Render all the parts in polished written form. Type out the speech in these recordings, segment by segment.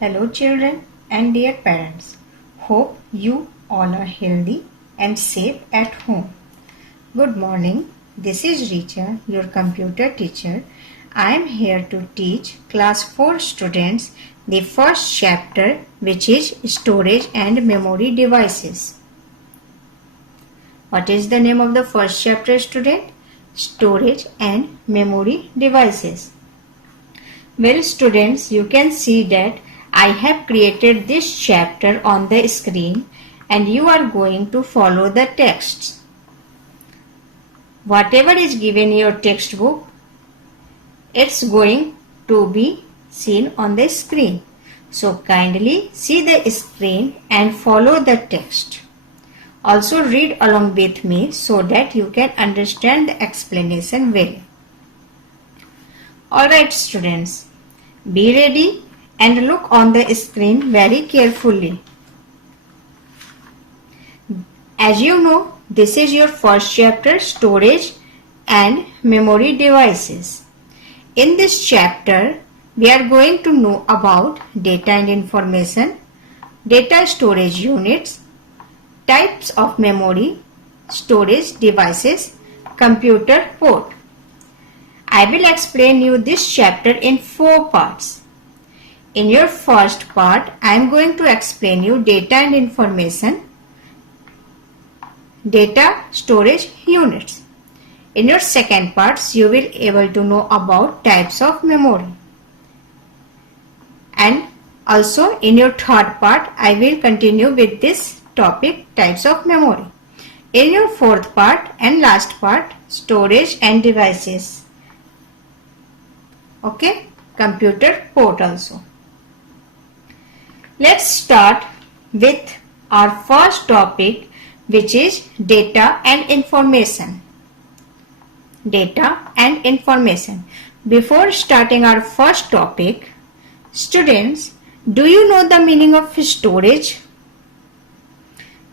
Hello children and dear parents. Hope you all are healthy and safe at home. Good morning. This is Richa, your computer teacher. I am here to teach class 4 students the first chapter, which is storage and memory devices. What is the name of the first chapter, student? Storage and memory devices. Well students, you can see that I have created this chapter on the screen and you are going to follow the texts. Whatever is given in your textbook, it's going to be seen on the screen. So kindly see the screen and follow the text. Also read along with me so that you can understand the explanation well. Alright students, be ready and look on the screen very carefully. As you know, this is your first chapter, storage and memory devices. In this chapter, we are going to know about data and information, data storage units, types of memory, storage devices, computer port. I will explain you this chapter in 4 parts. In your first part, I am going to explain you data and information, data storage units. In your second parts, you will able to know about types of memory. And also in your third part, I will continue with this topic, types of memory. In your fourth part and last part, storage and devices. Okay, computer port also. Let's start with our first topic, which is data and information. Data and information. Before starting our first topic, students, do you know the meaning of storage?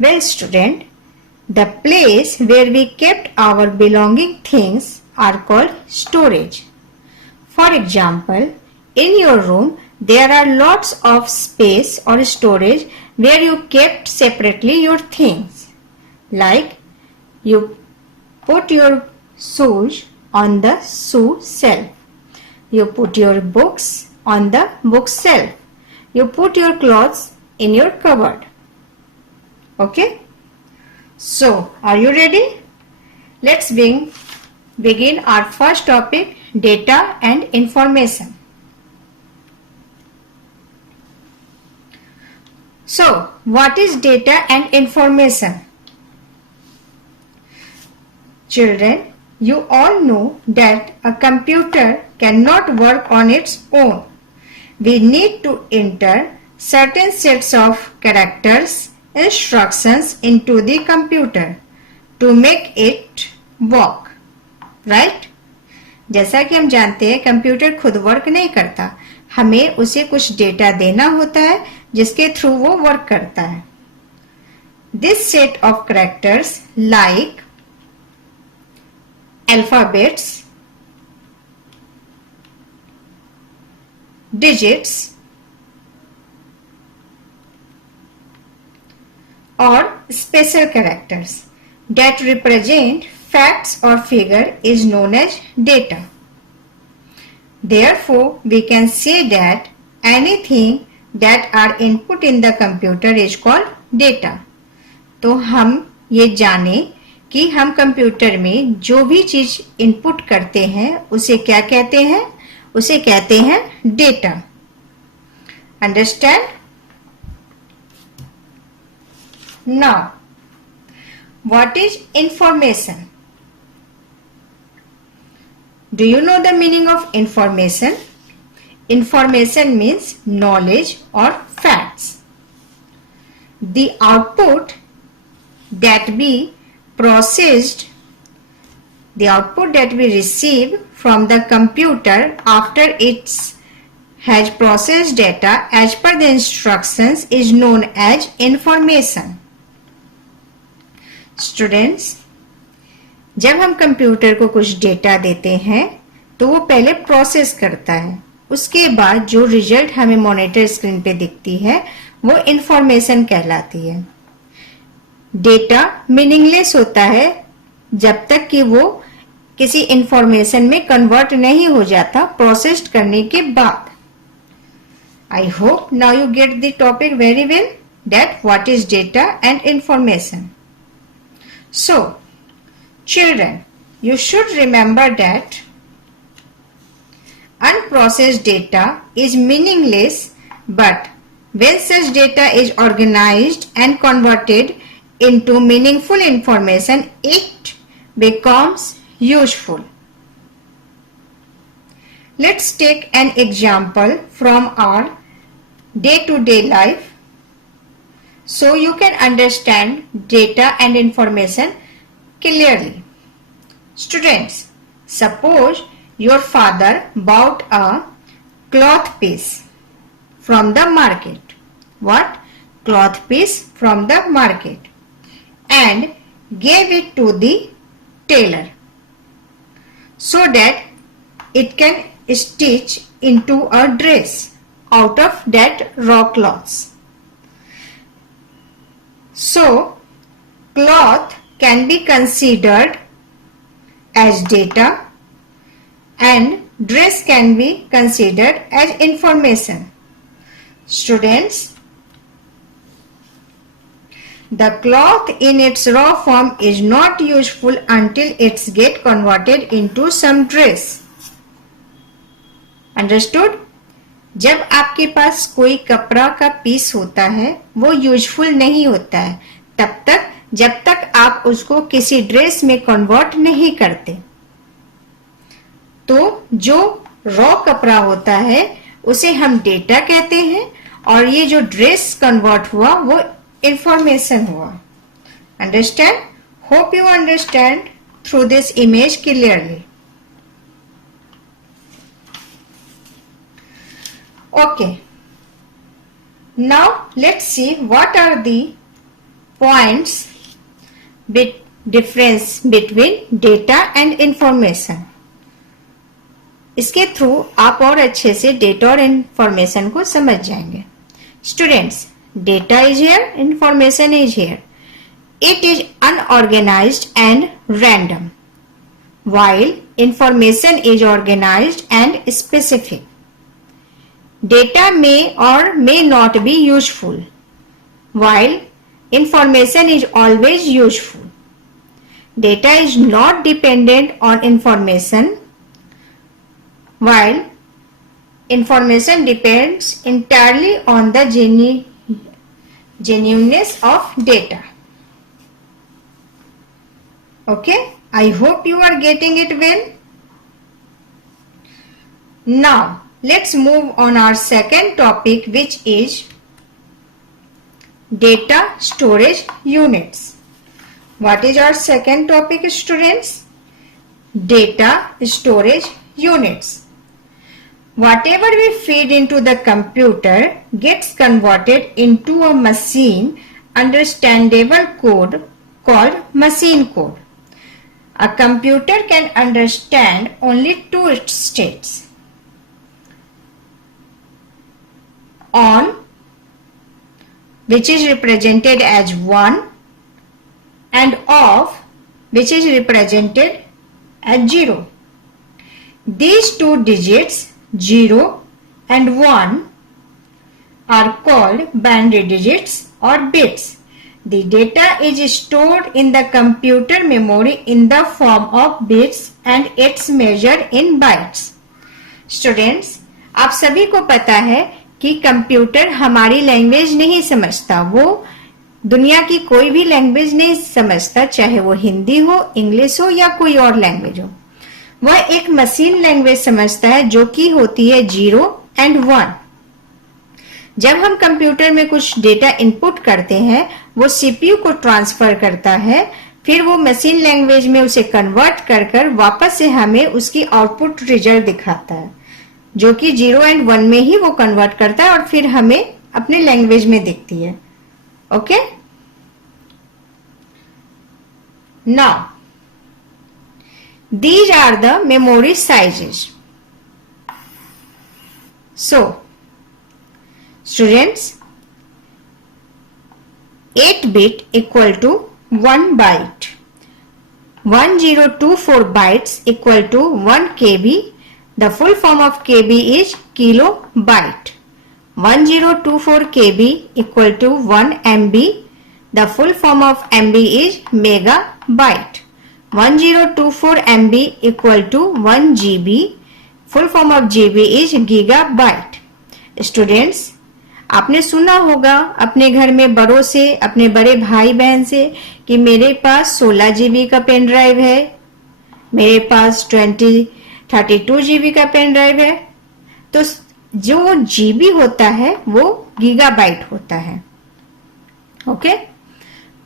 Well, student, the place where we kept our belonging things are called storage. For example, in your room, there are lots of space or storage where you kept separately your things. Like you put your shoes on the shoe shelf. You put your books on the book shelf. You put your clothes in your cupboard. Okay? So, are you ready? Let's begin our first topic, data and information. So, what is data and information? Children, you all know that a computer cannot work on its own. We need to enter certain sets of characters, instructions into the computer to make it work. Right? जैसा कि हम जानते हैं computer खुद work नहीं करता, हमें उसे कुछ डेटा देना होता है जिसके थ्रू वो वर्क करता है. This set of characters like alphabets, digits or special characters that represent facts or figure is known as data. Therefore, we can say that anything that are input in the computer is called data. तो हम ये जाने कि हम computer में जो भी चीज इनपुट करते हैं उसे क्या कहते हैं? उसे कहते हैं data. Understand? Now, what is information? Do you know the meaning of information? Information means knowledge or facts. The output that we receive from the computer after it has processed data as per the instructions is known as information. Students, जब हम computer को कुछ data देते हैं तो वो पहले process करता है, उसके बाद जो रिजल्ट हमें मॉनिटर स्क्रीन पे दिखती है वो इंफॉर्मेशन कहलाती है। डेटा मीनिंगलेस होता है जब तक कि वो किसी इंफॉर्मेशन में कन्वर्ट नहीं हो जाता प्रोसेस्ड करने के बाद। I hope now you get the topic very well, that what is data and information. So, children, you should remember that unprocessed data is meaningless, but when such data is organized and converted into meaningful information, it becomes useful. Let's take an example from our day-to-day life so you can understand data and information clearly. Students, suppose your father bought a cloth piece from the market. What? Cloth piece from the market, and gave it to the tailor so that it can stitch into a dress out of that raw cloths. So, cloth can be considered as data and dress can be considered as information. Students, the cloth in its raw form is not useful until it's get converted into some dress. Understood? जब आपके पास कोई कपड़ा का piece होता है वो useful नहीं होता है तब तक जब तक आप उसको किसी ड्रेस में कन्वर्ट नहीं करते। तो जो रॉ कपड़ा होता है उसे हम डेटा कहते हैं और ये जो ड्रेस कन्वर्ट हुआ वो इंफॉर्मेशन हुआ। Understand? Hope you understand through this image clearly. Okay, now let's see what are the points difference between data and information. इसके थ्रू आप और अच्छे से डेटा और इंफॉर्मेशन को समझ जाएंगे। Students, data is here, information is here. It is unorganized and random, while information is organized and specific. Data may or may not be useful, while information is always useful. Data is not dependent on information, while information depends entirely on the genuineness of data. Okay, I hope you are getting it well. Now, let's move on our second topic, which is data storage units. What is our second topic, students? Data storage units. Whatever we feed into the computer gets converted into a machine understandable code called machine code. A computer can understand only two states: on, which is represented as 1, and off, which is represented as 0. These two digits, 0 and 1, are called binary digits or bits. The data is stored in the computer memory in the form of bits and it's measured in bytes. Students, आप सभी को पता है कि computer हमारी language नहीं समझता, वो दुनिया की कोई भी लैंग्वेज नहीं समझता, चाहे वो हिंदी हो, इंग्लिश हो या कोई और लैंग्वेज हो। वह एक मशीन लैंग्वेज समझता है जो कि होती है 0 एंड 1। जब हम कंप्यूटर में कुछ डेटा इनपुट करते हैं वो सीपीयू को ट्रांसफर करता है, फिर वो मशीन लैंग्वेज में उसे कन्वर्ट कर वापस से हमें उसकी आउटपुट रिजल्ट दिखाता है जो कि 0 एंड 1 में ही वो कन्वर्ट करता है और फिर हमें अपने लैंग्वेज में दिखती है। Okay, now these are the memory sizes. So students, 8 bit equal to 1 byte. 1024 bytes equal to 1 KB. The full form of KB is kilobyte. 1024 KB equal to 1 MB. The full form of MB is megabyte. 1024 MB equal to 1 GB. Full form of GB is gigabyte. Students, आपने सुना होगा अपने घर में बड़ों से, अपने बड़े भाई बहन से कि मेरे पास 16 GB का पेन ड्राइव है, मेरे पास 32 GB का पेन ड्राइव है. तो जो जीबी होता है वो गीगाबाइट होता है. Okay,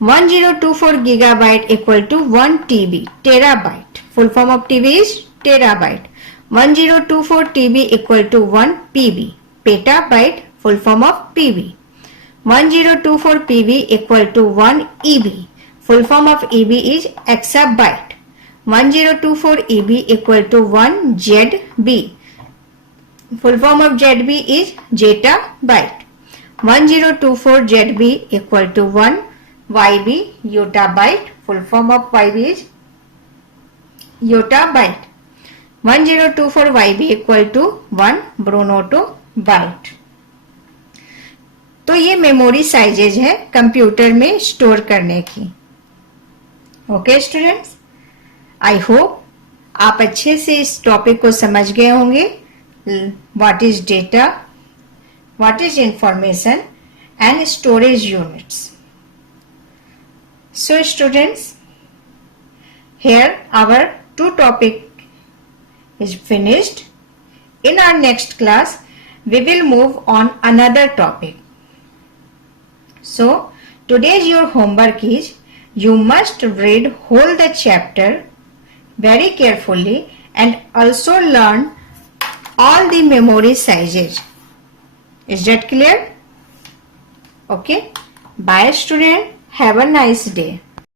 1024 gigabyte equal to 1 TB, terabyte. Full form of TB is terabyte. 1024 TB equal to 1 PB, petabyte. Full form of PB. 1024 PB equal to 1 EB. Full form of EB is exabyte. 1024 EB equal to 1 ZB. Full form of ZB is zettabyte. 1024 ZB equal to 1 YB, yottabyte. Full form of YB is yottabyte. 1024 YB equal to 1 bronotobyte. तो ये memory sizes है computer में store करने की. Okay students, I hope आप अच्छे से इस टॉपिक को समझ गए होंगे. What is data, what is information and storage units. So students, here our 2 topic is finished. In our next class we will move on another topic. So today's your homework is you must read whole the chapter very carefully and also learn all the memory sizes. Is that clear? Okay. Bye student. Have a nice day.